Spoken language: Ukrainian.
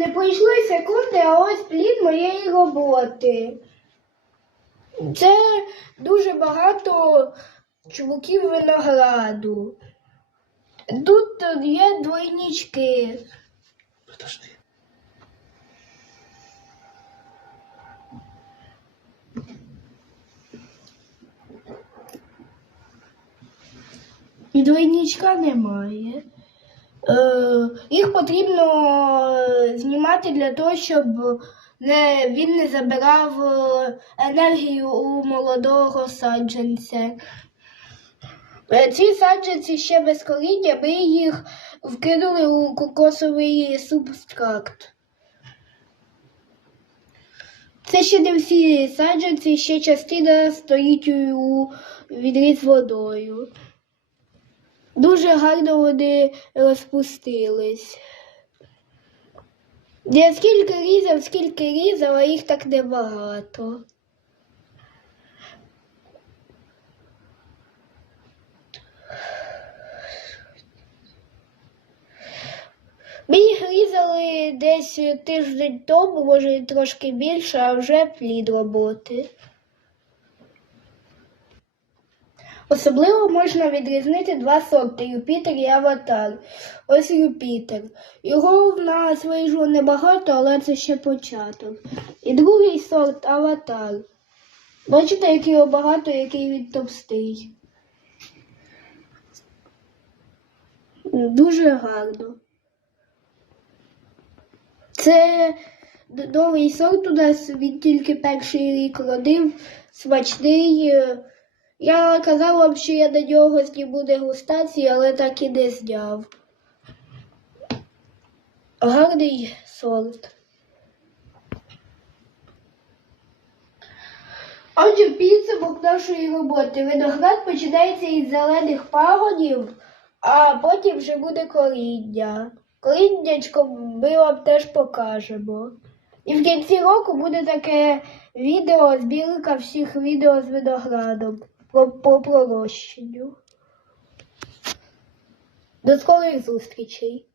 Не пройшли секунди, а ось плід моєї роботи. Це дуже багато чубуків винограду. Тут є двойнички. Подожди. І двойничка немає. Е, їх потрібно е, знімати для того, щоб не, він не забирав е, енергію у молодого саджанця. Ці саджанці ще без коріння, ми їх вкинули у кокосовий субстракт. Це ще не всі саджанці, ще частина стоїть у відрі з водою. Дуже гарно вони розпустились. Я скільки різав, скільки різав, а їх так небагато. Ми їх різали десь тиждень тому, може трошки більше, а вже плід роботи. Особливо можна відрізнити два сорти Юпітер і Аватар. Ось Юпітер. Його в нас вийшло небагато, але це ще початок. І другий сорт Аватар. Бачите, який його багато, який він товстий. Дуже гарно. Це новий сорт у нас, він тільки перший рік родив, смачний. Я казав вам, що я на нього зніму дегустації, але так і не зняв. Гарний сорт. Отже, підсумок нашої роботи. Виноград починається із зелених пагонів, а потім вже буде коріння. Коріннячко ми вам теж покажемо. І в кінці року буде таке відео, збірка всіх відео з виноградом про, по пророщенню. До скорих зустрічей!